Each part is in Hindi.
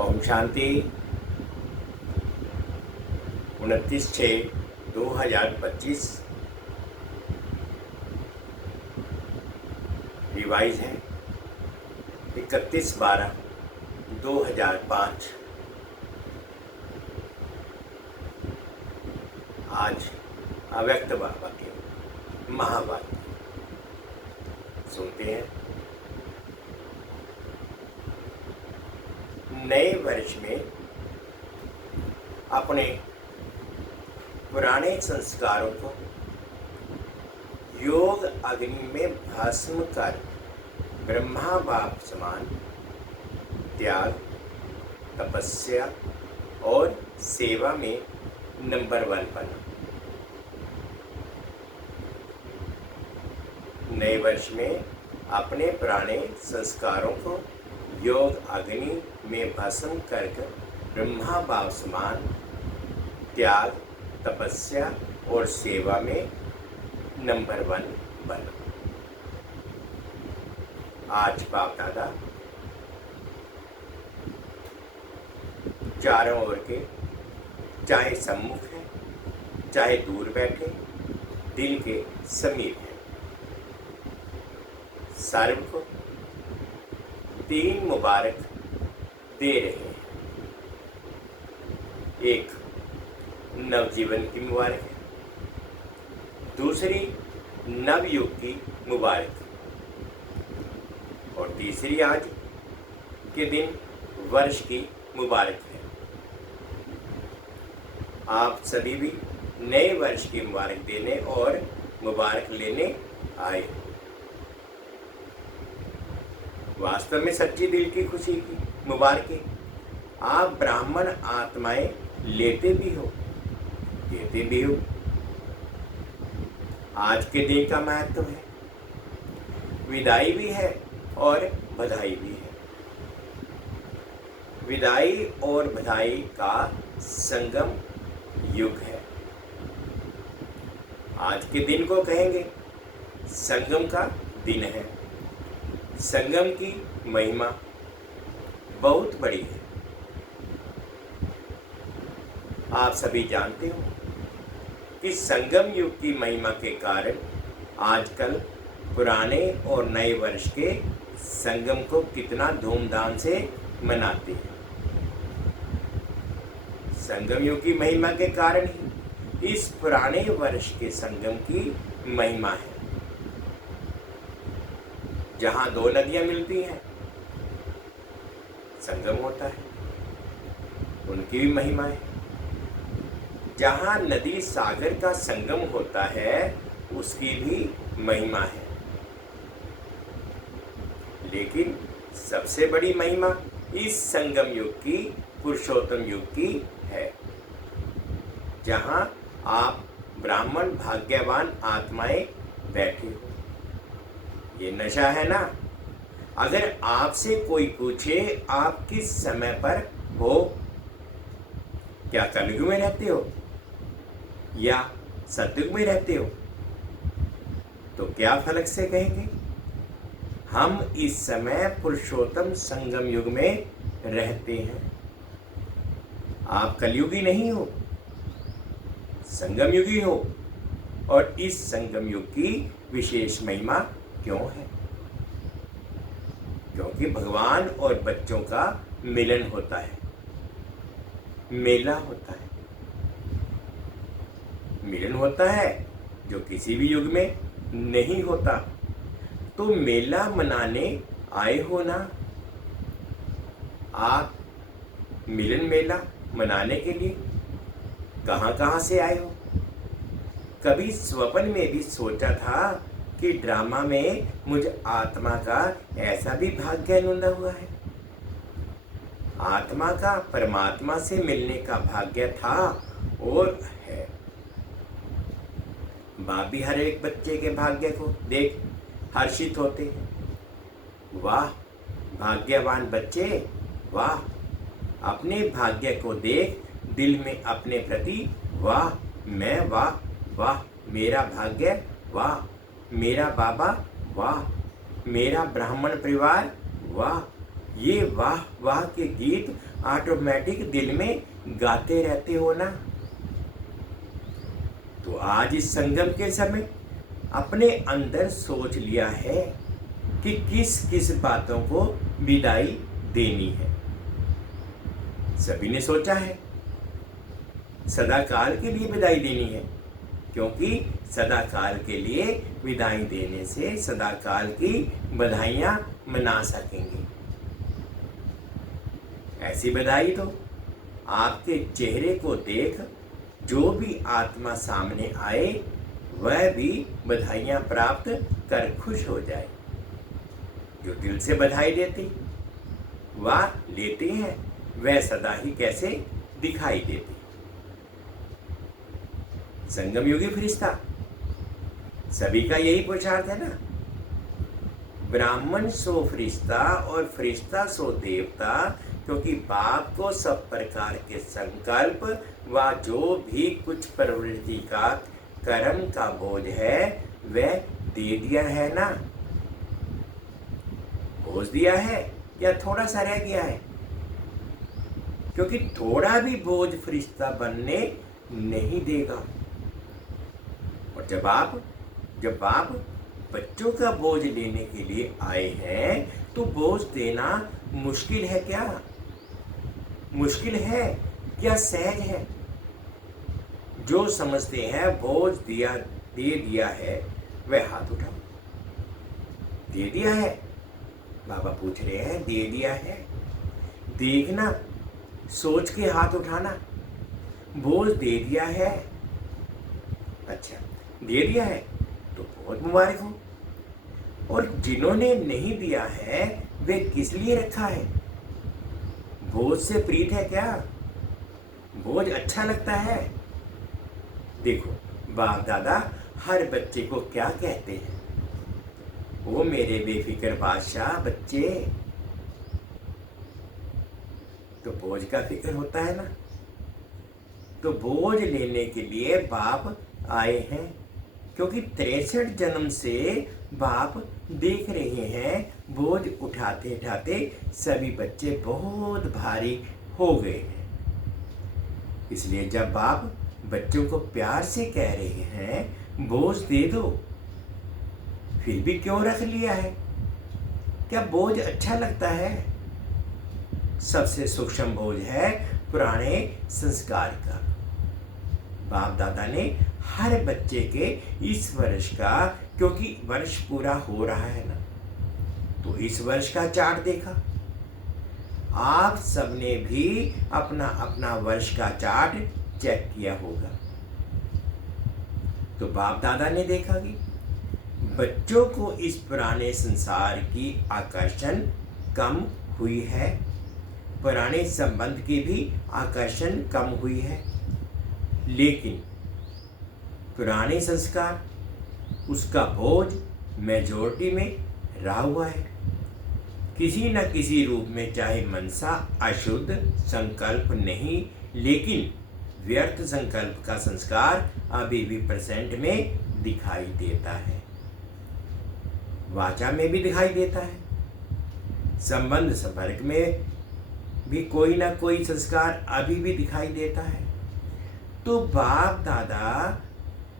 ओम शांति। 29/6/2025 रिवाइज है। 31/12/2005। आज अव्यक्त बाबा के महावाक्य सुनते हैं। नए वर्ष में अपने पुराने संस्कारों को योग अग्नि में भस्म कर ब्रह्मा बाप समान त्याग, तपस्या और सेवा में नंबर 1 बना। नए वर्ष में अपने पुराने संस्कारों को योग अग्नि में भस्म कर ब्रह्मा बाप समान त्याग, तपस्या और सेवा में नंबर 1 बना। आज बाप दादा चारों ओर के, चाहे सम्मुख हैं चाहे दूर बैठे, दिल के समीप हैं, सर्व को 3 मुबारक दे रहे हैं। एक नवजीवन की मुबारक है, दूसरी नवयुग की मुबारक और तीसरी आज के दिन वर्ष की मुबारक है। आप सभी भी नए वर्ष की मुबारक देने और मुबारक लेने आए। वास्तव में सच्ची दिल की खुशी की मुबारकें आप ब्राह्मण आत्माएं लेते भी हो, देते भी हो। आज के दिन का महत्व है, विदाई भी है और बधाई भी है। विदाई और बधाई का संगम युग है। आज के दिन को कहेंगे संगम का दिन है। संगम की महिमा बहुत बड़ी है। आप सभी जानते हो कि संगम युग की महिमा के कारण आजकल पुराने और नए वर्ष के संगम को कितना धूमधाम से मनाते हैं। संगम युग की महिमा के कारण ही इस पुराने वर्ष के संगम की महिमा है। जहाँ 2 नदियाँ मिलती हैं, संगम होता है, उनकी भी महिमा है। जहाँ नदी सागर का संगम होता है, उसकी भी महिमा है। लेकिन सबसे बड़ी महिमा इस संगम युग की, पुरुषोत्तम युग की है, जहाँ आप ब्राह्मण भाग्यवान आत्माएं बैठे हो। ये नशा है ना। अगर आपसे कोई पूछे आप किस समय पर हो, क्या कलयुग में रहते हो या सतयुग में रहते हो, तो क्या फलक से कहेंगे हम इस समय पुरुषोत्तम संगम युग में रहते हैं। आप कलयुगी नहीं हो, संगम युगी हो। और इस संगम युग की विशेष महिमा क्यों है? क्योंकि भगवान और बच्चों का मिलन होता है, मेला होता है। मिलन होता है जो किसी भी युग में नहीं होता। तो मेला मनाने आए हो ना आप। मिलन मेला मनाने के लिए कहाँ कहाँ से आए हो? कभी स्वप्न में भी सोचा था कि ड्रामा में मुझ आत्मा का ऐसा भी भाग्य अनुंदा हुआ है? आत्मा का परमात्मा से मिलने का भाग्य था और है। बाप भी हर एक बच्चे के भाग्य को देख हर्षित होते हैं। वाह भाग्यवान बच्चे, वाह अपने भाग्य को देख दिल में अपने प्रति वाह मैं, वाह वाह मेरा भाग्य, वाह मेरा बाबा, वाह मेरा ब्राह्मण परिवार, वाह ये वाह वाह के गीत ऑटोमेटिक दिल में गाते रहते हो ना। तो आज इस संगम के समय अपने अंदर सोच लिया है कि किस किस बातों को विदाई देनी है। सभी ने सोचा है सदा काल के लिए विदाई देनी है, क्योंकि सदा काल के लिए विदाई देने से सदा काल की बधाइयां मना सकेंगे। ऐसी बधाई तो आपके चेहरे को देख जो भी आत्मा सामने आए वह भी बधाइयां प्राप्त कर खुश हो जाए। जो दिल से बधाई देती वह लेते हैं वह सदा ही कैसे दिखाई देती। संगम युगी फरिश्ता सभी का यही पुरुषार्थ है ना। ब्राह्मण सो फरिश्ता और फरिश्ता सो देवता, क्योंकि बाप को सब प्रकार के संकल्प व जो भी कुछ प्रवृत्ति का कर्म का बोझ है वह दे दिया है ना। बोझ दिया है या थोड़ा सा रह गया है, क्योंकि थोड़ा भी बोझ फरिश्ता बनने नहीं देगा। और जब आप बच्चों का बोझ लेने के लिए आए हैं तो बोझ देना मुश्किल है क्या? मुश्किल है या सहज है? जो समझते हैं बोझ दे दिया है वह हाथ उठाओ। दे दिया है? बाबा पूछ रहे हैं दे दिया है? देखना, सोच के हाथ उठाना। बोझ दे दिया है? अच्छा, दे दिया है तो बहुत मुबारक हो। और जिन्होंने नहीं दिया है वे किस लिए रखा है? बोझ से प्रीत है क्या? बोझ अच्छा लगता है? देखो बाप दादा हर बच्चे को क्या कहते हैं, वो मेरे बेफिक्र बादशाह बच्चे। तो बोझ का फिक्र होता है ना। तो बोझ लेने के लिए बाप आए हैं, क्योंकि 63 जन्म से बाप देख रहे हैं बोझ उठाते उठाते सभी बच्चे बहुत भारी हो गए हैं। इसलिए जब बाप बच्चों को प्यार से कह रहे हैं बोझ दे दो, फिर भी क्यों रख लिया है? क्या बोझ अच्छा लगता है? सबसे सूक्ष्म बोझ है पुराने संस्कार का। बाप दादा ने हर बच्चे के इस वर्ष का, क्योंकि वर्ष पूरा हो रहा है ना, तो इस वर्ष का चार्ट देखा। आप सबने भी अपना अपना वर्ष का चार्ट चेक किया होगा। तो बाप दादा ने देखा कि बच्चों को इस पुराने संसार की आकर्षण कम हुई है, पुराने संबंध की भी आकर्षण कम हुई है, लेकिन पुराने संस्कार उसका बोझ मेजॉरिटी में रहा हुआ है। किसी न किसी रूप में, चाहे मनसा अशुद्ध संकल्प नहीं, लेकिन व्यर्थ संकल्प का संस्कार अभी भी प्रेजेंट में दिखाई देता है, वाचा में भी दिखाई देता है, संबंध संपर्क में भी कोई ना कोई संस्कार अभी भी दिखाई देता है।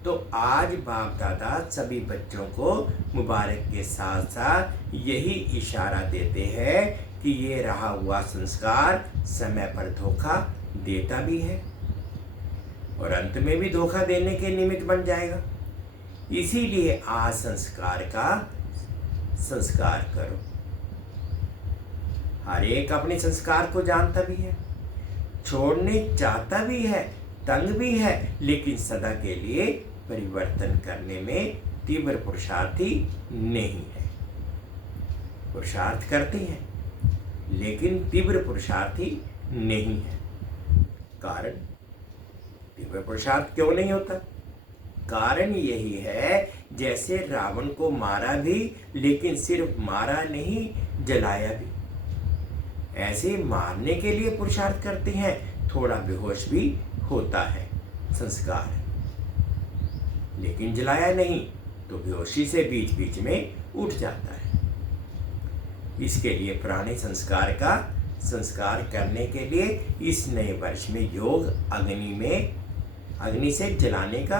तो आज बाप दादा सभी बच्चों को मुबारक के साथ साथ यही इशारा देते हैं कि ये रहा हुआ संस्कार समय पर धोखा देता भी है और अंत में भी धोखा देने के निमित्त बन जाएगा। इसीलिए आज संस्कार का संस्कार करो। हर एक अपने संस्कार को जानता भी है, छोड़ने चाहता भी है, तंग भी है, लेकिन सदा के लिए परिवर्तन करने में तीव्र पुरुषार्थी नहीं है। पुरुषार्थ करते हैं लेकिन तीव्र पुरुषार्थी नहीं है। कारण तीव्र पुरुषार्थ क्यों नहीं होता? कारण यही है, जैसे रावण को मारा भी, लेकिन सिर्फ मारा नहीं, जलाया भी। ऐसे मारने के लिए पुरुषार्थ करते हैं, थोड़ा बेहोश भी होता है संस्कार, लेकिन जलाया नहीं तो बेहोशी से बीच बीच में उठ जाता है। इसके लिए पुराने संस्कार का संस्कार करने के लिए इस नए वर्ष में योग अग्नि से जलाने का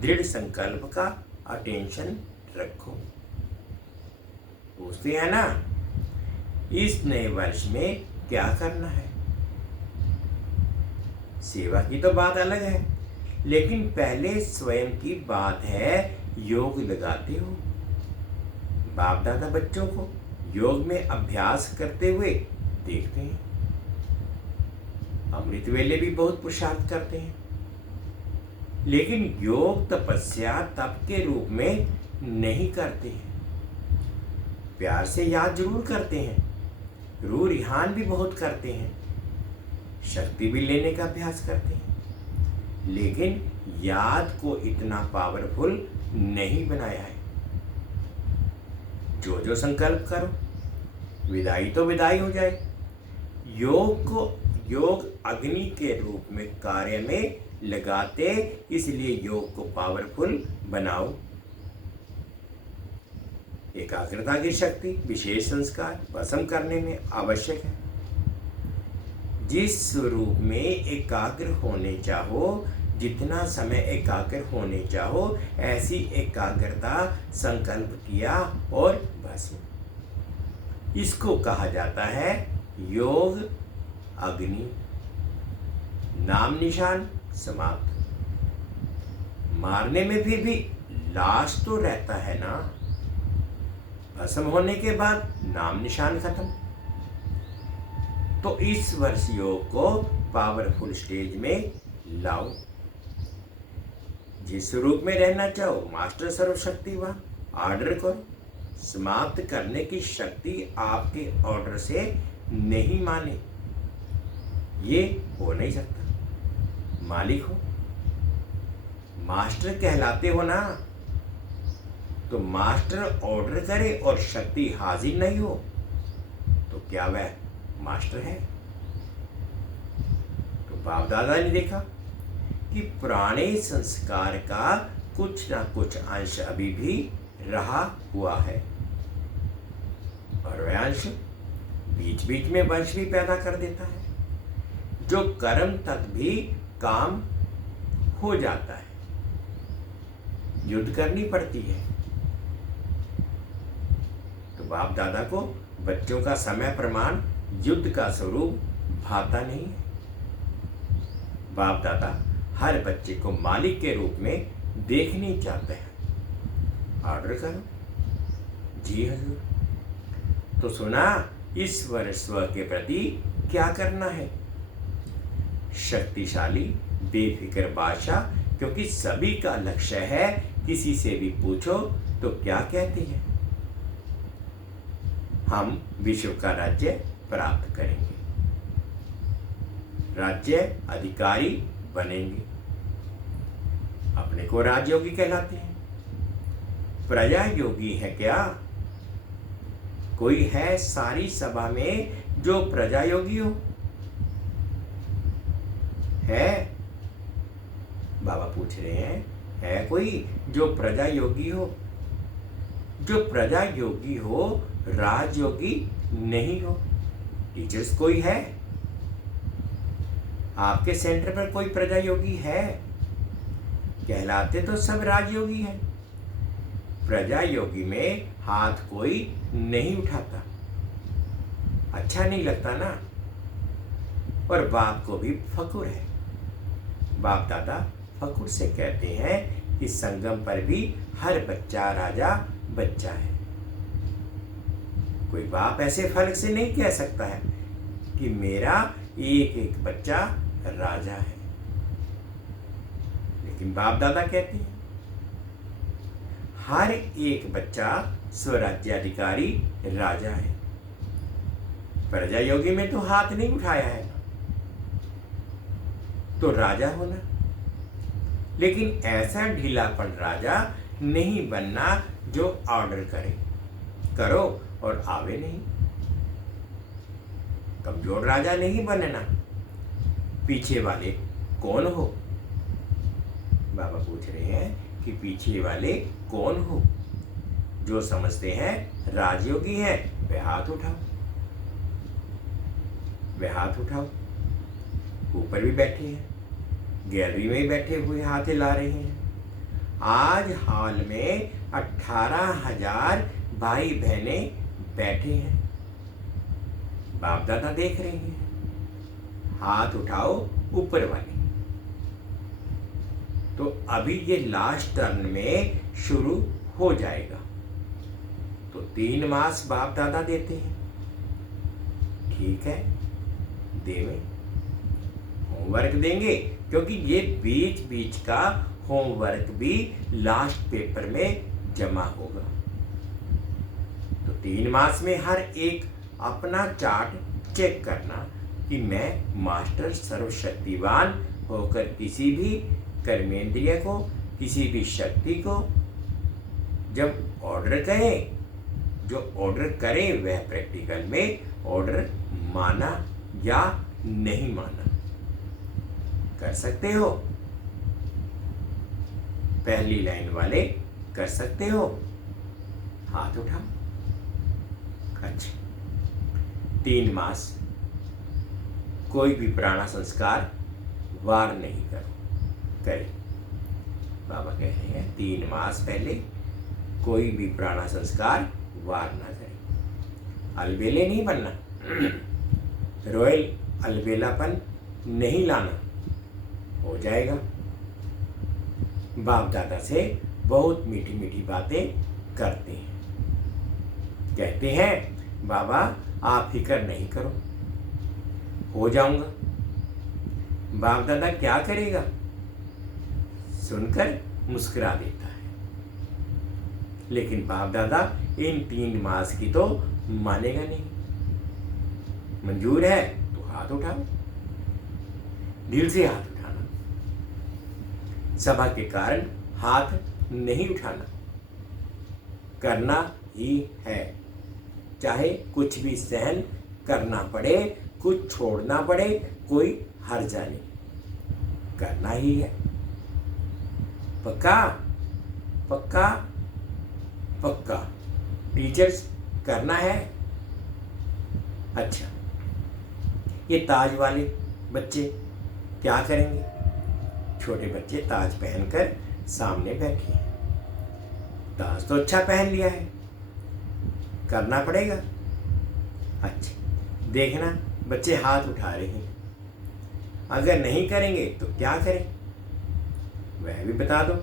दृढ़ संकल्प का अटेंशन रखो। पूछते हैं ना, इस नए वर्ष में क्या करना है? सेवा की तो बात अलग है, लेकिन पहले स्वयं की बात है। योग लगाते हो? बाप दादा बच्चों को योग में अभ्यास करते हुए देखते हैं। अमृत वेले भी बहुत पुरुषार्थ करते हैं, लेकिन योग तपस्या तप के रूप में नहीं करते हैं। प्यार से याद जरूर करते हैं, रूह रिहान भी बहुत करते हैं, शक्ति भी लेने का अभ्यास करते हैं, लेकिन याद को इतना पावरफुल नहीं बनाया है। जो जो संकल्प करो, विदाई तो विदाई हो जाए। योग अग्नि के रूप में कार्य में लगाते, इसलिए योग को पावरफुल बनाओ। एकाग्रता की शक्ति विशेष संस्कार भस्म करने में आवश्यक है। जिस स्वरूप में एकाग्र होने चाहो, जितना समय एकाग्र होने चाहो, ऐसी एकाग्रता संकल्प किया और भस्म। इसको कहा जाता है योग अग्नि। नाम निशान समाप्त। मारने में भी लाश तो रहता है ना। भस्म होने के बाद नाम निशान खत्म। तो इस वर्ष योग को पावरफुल स्टेज में लाओ। जिस रूप में रहना चाहो, मास्टर सर्वशक्तिवान ऑर्डर करो। समाप्त करने की शक्ति आपके ऑर्डर से नहीं माने, ये हो नहीं सकता। मालिक हो, मास्टर कहलाते हो ना, तो मास्टर ऑर्डर करे और शक्ति हाजिर नहीं हो तो क्या वह मास्टर है? तो बाप दादा ने देखा कि पुराने संस्कार का कुछ ना कुछ अंश अभी भी रहा हुआ है, और वह अंश बीच बीच में वंश भी पैदा कर देता है, जो कर्म तक भी काम हो जाता है। युद्ध करनी पड़ती है। तो बाप दादा को बच्चों का समय प्रमाण युद्ध का स्वरूप भाता नहीं है। बाप दादा हर बच्चे को मालिक के रूप में देखने चाहते हैं। ऑर्डर करो। जी हजूर। तो सुना, इस वर्ष स्व के प्रति क्या करना है? शक्तिशाली बेफिक्र बादशाह, क्योंकि सभी का लक्ष्य है। किसी से भी पूछो तो क्या कहते हैं? हम विश्व का राज्य प्राप्त करेंगे, राज्य अधिकारी बनेंगे। अपने को राजयोगी कहलाते हैं। प्रजा योगी है क्या? कोई है सारी सभा में जो प्रजा योगी हो? है? बाबा पूछ रहे हैं, है कोई जो प्रजा योगी हो? जो प्रजा योगी हो, राजयोगी नहीं हो। टीचर्स कोई है? आपके सेंटर पर कोई प्रजा योगी है? कहलाते तो सब राजयोगी हैं। प्रजा योगी में हाथ कोई नहीं उठाता। अच्छा नहीं लगता ना। और बाप को भी फकुर है। बाप दादा फकुर से कहते हैं कि संगम पर भी हर बच्चा राजा बच्चा है। कोई बाप ऐसे फर्क से नहीं कह सकता है कि मेरा एक एक बच्चा राजा है, लेकिन बाप दादा कहते हैं हर एक बच्चा स्वराज्याधिकारी राजा है। प्रजा योगी में तो हाथ नहीं उठाया है, तो राजा होना। लेकिन ऐसा ढीलापन राजा नहीं बनना जो ऑर्डर करे, करो और आवे नहीं। कमजोर राजा नहीं बनना। पीछे वाले कौन हो? बाबा पूछ रहे हैं कि पीछे वाले कौन हो? जो समझते हैं राजयोगी हैं वे हाथ उठाओ, वे हाथ उठाओ। ऊपर भी बैठे हैं, गैलरी में ही बैठे हुए हाथ हिला रहे हैं। आज हॉल में 18,000 भाई बहने बैठे हैं, बाप दादा देख रहे हैं। हाथ उठाओ ऊपर वाले। तो अभी ये लास्ट टर्न में शुरू हो जाएगा। तो 3 मास बाप दादा देते हैं, ठीक है, देवे। होमवर्क देंगे क्योंकि ये बीच बीच का होमवर्क भी लास्ट पेपर में जमा होगा। तो 3 मास में हर एक अपना चार्ट चेक करना कि मैं मास्टर सर्वशक्तिवान होकर किसी भी कर्मेंद्रिय को, किसी भी शक्ति को जब ऑर्डर करें, जो ऑर्डर करें वह प्रैक्टिकल में ऑर्डर माना या नहीं माना। कर सकते हो? पहली लाइन वाले कर सकते हो? हाथ उठाओ। अच्छा, 3 मास कोई भी प्राणा संस्कार वार नहीं करो, करे। बाबा कह रहे हैं 3 मास पहले कोई भी प्राणा संस्कार वार ना करे। अलबेले नहीं बनना, रॉयल अलबेलापन नहीं लाना, हो जाएगा। बाप दादा से बहुत मीठी मीठी बातें करते हैं, कहते हैं बाबा आप फिक्र नहीं करो, हो जाऊंगा। बाप दादा क्या करेगा? सुनकर मुस्कुरा देता है। लेकिन बाप दादा इन 3 मास की तो मानेगा नहीं। मंजूर है तो हाथ उठाओ, दिल से हाथ उठाना, सभा के कारण हाथ नहीं उठाना, करना ही है। चाहे कुछ भी सहन करना पड़े, कुछ छोड़ना पड़े, कोई हर्जा नहीं, करना ही है। पक्का पक्का पक्का टीचर्स करना है। अच्छा, ये ताज वाले बच्चे क्या करेंगे? छोटे बच्चे ताज पहनकर सामने बैठे हैं। ताज तो अच्छा पहन लिया है, करना पड़ेगा। अच्छा, देखना बच्चे हाथ उठा रहे हैं, अगर नहीं करेंगे तो क्या करें वह भी बता दो।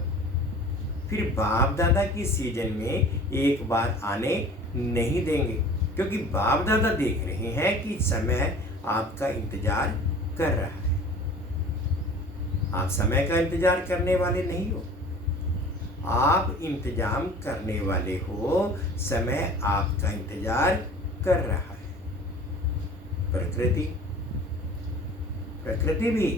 फिर बाप दादा की सीजन में एक बार आने नहीं देंगे, क्योंकि बाप दादा देख रहे हैं कि समय आपका इंतजार कर रहा है। आप समय का इंतजार करने वाले नहीं हो, आप इंतजाम करने वाले हो। समय आपका इंतजार कर रहा है। प्रकृति भी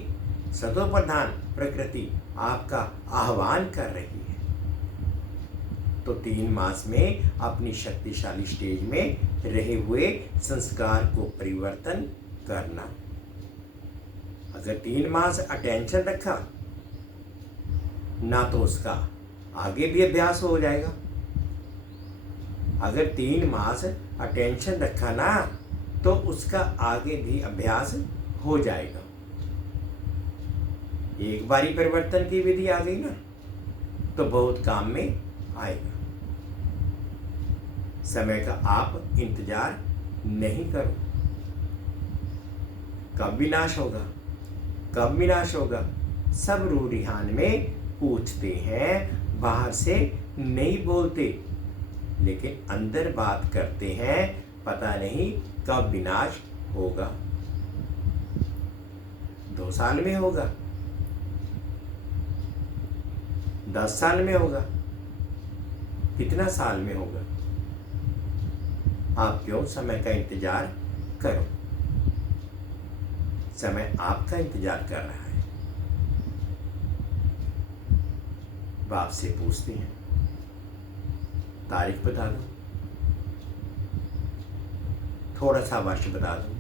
सतो प्रधान प्रकृति आपका आह्वान कर रही है। तो 3 मास में अपनी शक्तिशाली स्टेज में रहे हुए संस्कार को परिवर्तन करना। अगर 3 मास अटेंशन रखा ना तो उसका आगे भी अभ्यास हो जाएगा। अगर 3 मास अटेंशन रखा ना तो उसका आगे भी अभ्यास हो जाएगा। एक बारी परिवर्तन की विधि आ गई ना तो बहुत काम में आएगा। समय का आप इंतजार नहीं करो। कब विनाश होगा, कब विनाश होगा? सब रूरिहान में पूछते हैं, बाहर से नहीं बोलते, लेकिन अंदर बात करते हैं। पता नहीं कब विनाश होगा। 2 साल में होगा, 10 साल में होगा, कितना साल में होगा? आप क्यों समय का इंतजार करो? समय आपका इंतजार कर रहा है। बाप से पूछते हैं तारीख बता दो, थोड़ा सा वर्ष बता दो।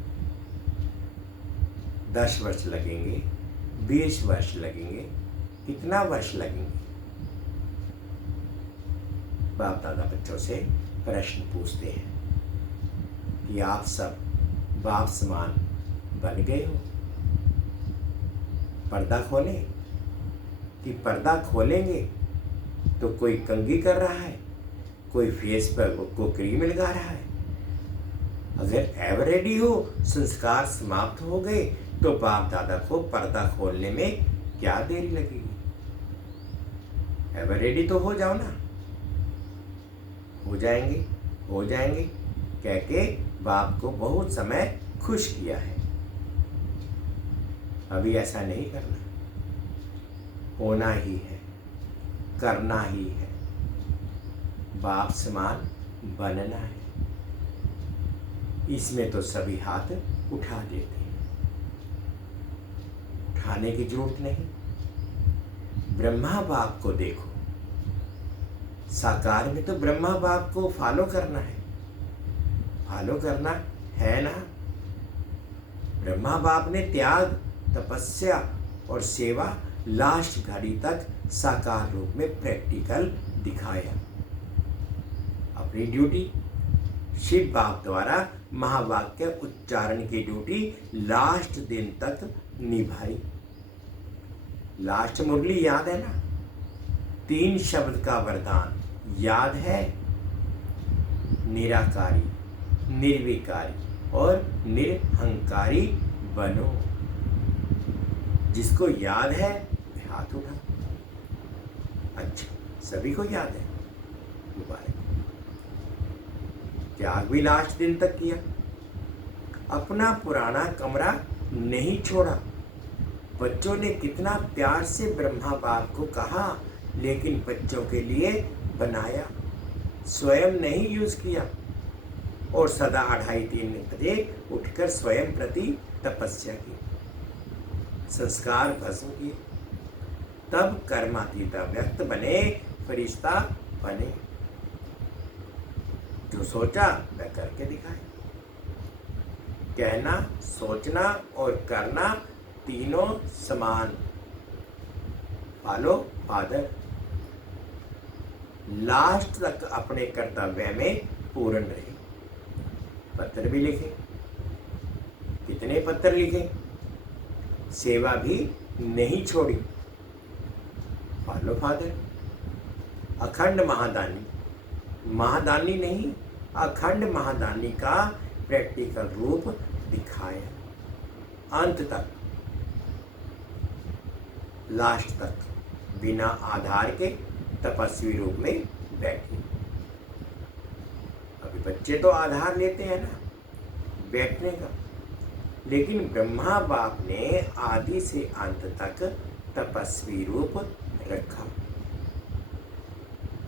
10 वर्ष लगेंगे, 20 वर्ष लगेंगे, कितना वर्ष लगेंगे? बाप दादा बच्चों से प्रश्न पूछते हैं कि आप सब बाप समान बन गए हो? पर्दा खोलें कि पर्दा खोलेंगे तो कोई कंघी कर रहा है, कोई फेस पर को क्रीम लगा रहा है। अगर एवर रेडी हो, संस्कार समाप्त हो गए, तो बाप दादा को पर्दा खोलने में क्या देरी लगेगी? एवर रेडी तो हो जाओ ना। हो जाएंगे कह के बाप को बहुत समय खुश किया है। अभी ऐसा नहीं करना, होना ही है, करना ही है, बाप समान बनना है। इसमें तो सभी हाथ उठा देते हैं। उठाने की जरूरत नहीं। ब्रह्मा बाप को देखो, साकार में तो ब्रह्मा बाप को फॉलो करना है, फॉलो करना है ना। ब्रह्मा बाप ने त्याग, तपस्या और सेवा लास्ट घड़ी तक साकार रूप में प्रैक्टिकल दिखाया। अपनी ड्यूटी शिव बाप द्वारा महावाक्य उच्चारण की ड्यूटी लास्ट दिन तक निभाई। लास्ट मुरली याद है ना? 3 शब्द का वरदान याद है? निराकारी, निर्विकारी और निरहंकारी बनो। जिसको याद है वे हाथ उठा। अच्छा, सभी को याद है? मुबारक। त्याग भी लास्ट दिन तक किया। अपना पुराना कमरा नहीं छोड़ा। बच्चों ने कितना प्यार से ब्रह्मा बाप को कहा, लेकिन बच्चों के लिए बनाया, स्वयं नहीं यूज किया। और सदा 2:30-3 बजे उठकर स्वयं प्रति तपस्या की, संस्कार भस्म किए, तब कर्मातीता व्यक्त बने, फरिश्ता बने। जो सोचा वह करके दिखाए। कहना, सोचना और करना तीनों समान। Follow father. लास्ट तक अपने कर्तव्य में पूर्ण रहे। पत्र भी लिखे। कितने पत्र लिखे? सेवा भी नहीं छोड़ी। Follow father. अखंड महादानी, महादानी नहीं, अखंड महादानी का प्रैक्टिकल रूप दिखाया। अंत तक, लास्ट तक बिना आधार के तपस्वी रूप में बैठे। अभी बच्चे तो आधार लेते हैं ना बैठने का, लेकिन ब्रह्मा बाप ने आदि से अंत तक तपस्वी रूप रखा।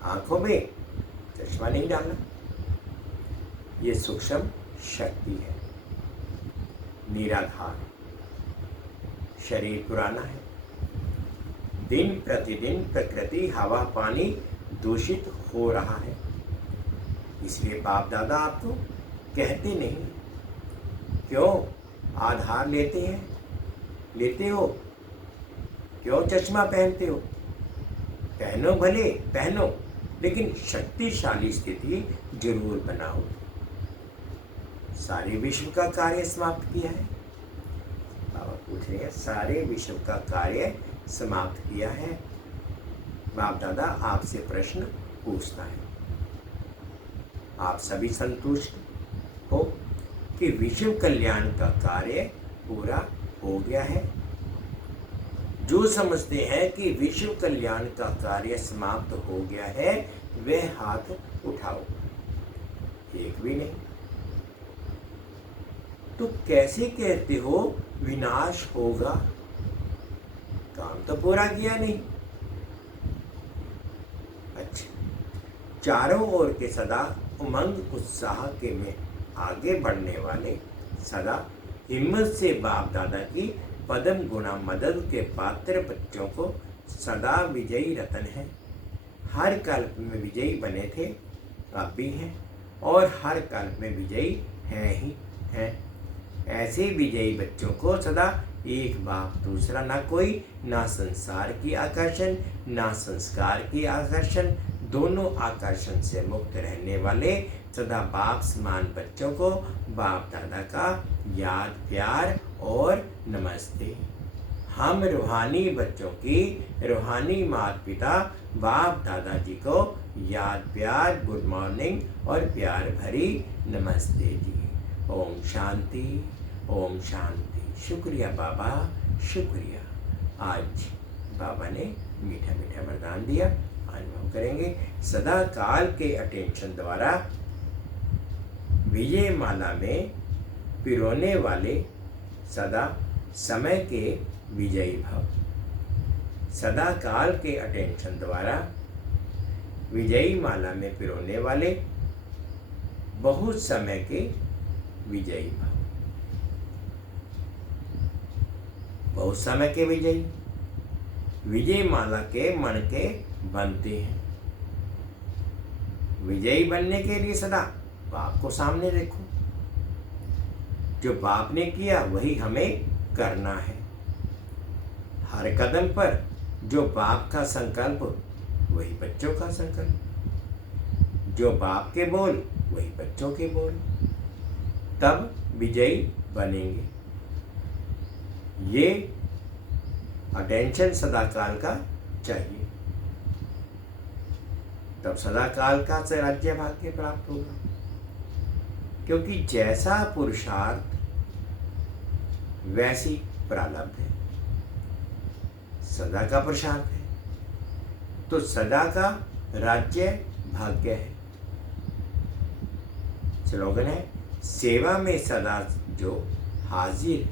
आंखों में चश्मा नहीं डालना। ये सूक्ष्म शक्ति है, निराधार। शरीर पुराना है। दिन प्रतिदिन प्रकृति, हवा, पानी दूषित हो रहा है। इसलिए बाप दादा आपको कहते नहीं। क्यों आधार लेते हो? क्यों चश्मा पहनते हो? पहनो, भले पहनो, लेकिन शक्तिशाली स्थिति जरूर बनाओ। सारे विश्व का कार्य समाप्त किया है। बाबा पूछ रहे हैं, सारे विश्व का कार्य समाप्त किया है। बाप दादा आपसे प्रश्न पूछता है, आप सभी संतुष्ट हो कि विश्व कल्याण का कार्य पूरा हो गया है? जो समझते हैं कि विश्व कल्याण का कार्य समाप्त हो गया है, वे हाथ उठाओ। एक भी नहीं। तो कैसे कहते हो विनाश होगा? काम तो पूरा किया नहीं। अच्छा, चारों ओर के सदा उमंग उत्साह के में आगे बढ़ने वाले, सदा हिम्मत से बाप दादा की पदम गुणा मदद के पात्र बच्चों को सदा विजयी रतन है। हर कल्प में विजयी बने थे, अब भी हैं, और हर कल्प में विजयी हैं ही हैं। ऐसे विजयी बच्चों को सदा एक बाप, दूसरा ना कोई, ना संसार की आकर्षण, ना संस्कार की आकर्षण, दोनों आकर्षण से मुक्त रहने वाले सदा बाप समान बच्चों को बाप दादा का याद प्यार और नमस्ते। हम रूहानी बच्चों की रूहानी माता पिता बाप दादाजी को याद प्यार गुड मॉर्निंग और प्यार भरी नमस्ते जी। ओम शांति, ओम शांति। शुक्रिया बाबा, शुक्रिया। आज बाबा ने मीठा मीठा वरदान दिया, अनुभव करेंगे। सदा काल के अटेंशन द्वारा विजय माला में पिरोने वाले सदा समय के विजयी भव। सदा काल के अटेंशन द्वारा विजयी माला में पिरोने वाले बहुत समय के विजयी भव। बहुत समय के विजयी विजय माला के मन के बनते हैं। विजयी बनने के लिए सदा बाप को सामने देखो। जो बाप ने किया वही हमें करना है। हर कदम पर जो बाप का संकल्प वही बच्चों का संकल्प। जो बाप के बोल वही बच्चों के बोल। तब विजयी बनेंगे। ये अटेंशन सदाकाल का चाहिए, तब सदाकाल का राज्य भाग्य प्राप्त होगा। क्योंकि जैसा पुरुषार्थ वैसी प्रारब्ध है। सदा का पुरुषार्थ है तो सदा का राज्य भाग्य है। स्लोगन है, सेवा में सदा जो हाजिर,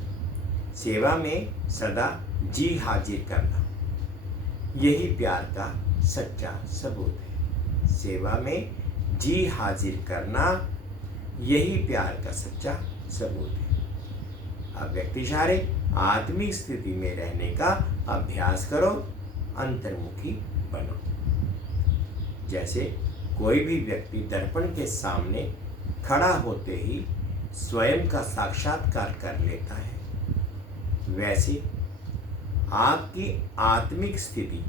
सेवा में सदा जी हाजिर करना, यही प्यार का सच्चा सबूत है। सेवा में जी हाजिर करना, यही प्यार का सच्चा सबूत है। अब व्यक्ति सारे आत्मिक स्थिति में रहने का अभ्यास करो, अंतर्मुखी बनो। जैसे कोई भी व्यक्ति दर्पण के सामने खड़ा होते ही स्वयं का साक्षात्कार कर लेता है, वैसे आपकी आत्मिक स्थिति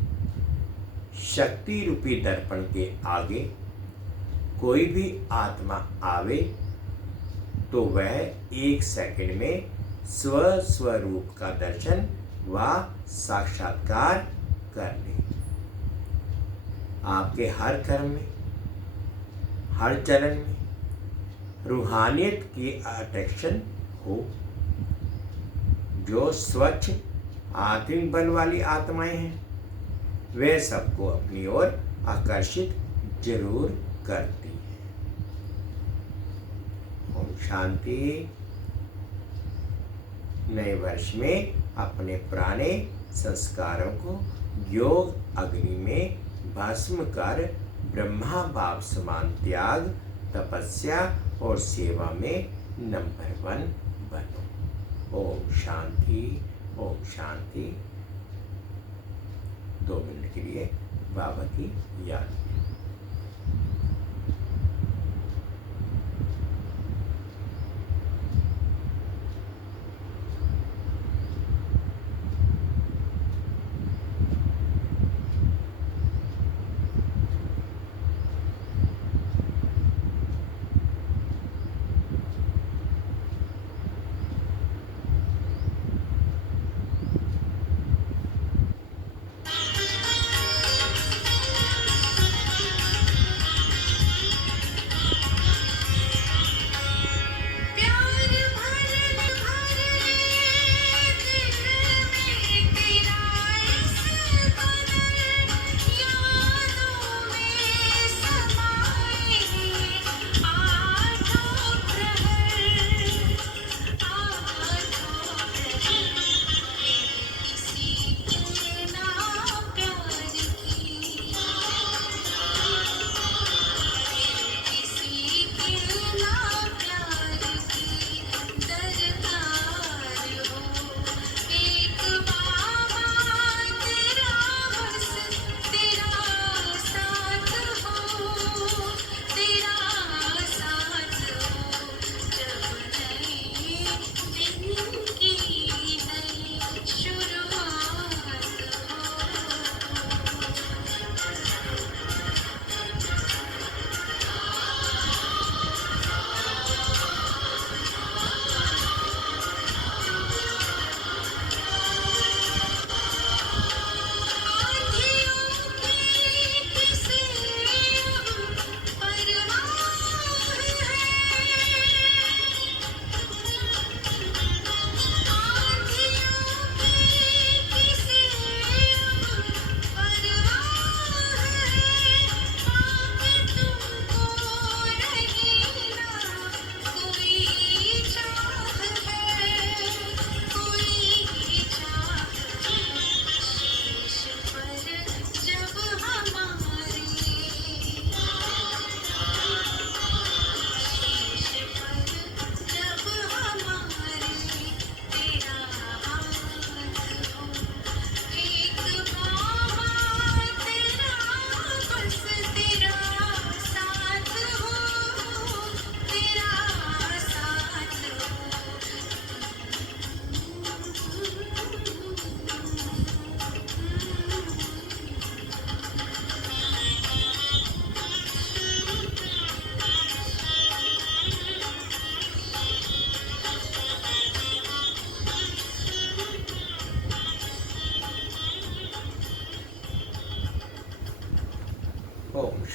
शक्ति रूपी दर्पण के आगे कोई भी आत्मा आवे तो वह 1 सेकंड में स्वस्वरूप का दर्शन व साक्षात्कार कर ले। आपके हर कर्म में, हर चरण में रूहानियत की अट्रैक्शन हो। जो स्वच्छ आत्मिक बल वाली आत्माएं हैं वे सबको अपनी ओर आकर्षित जरूर करती हैं। ओम शांति। नए वर्ष में अपने पुराने संस्कारों को योग अग्नि में भस्म कर ब्रह्मा बाप समान त्याग, तपस्या और सेवा में नंबर 1 बनो। ओम शांति, ओम शांति। 2 मिनट के लिए बाबा की याद में।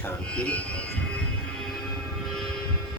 शांति।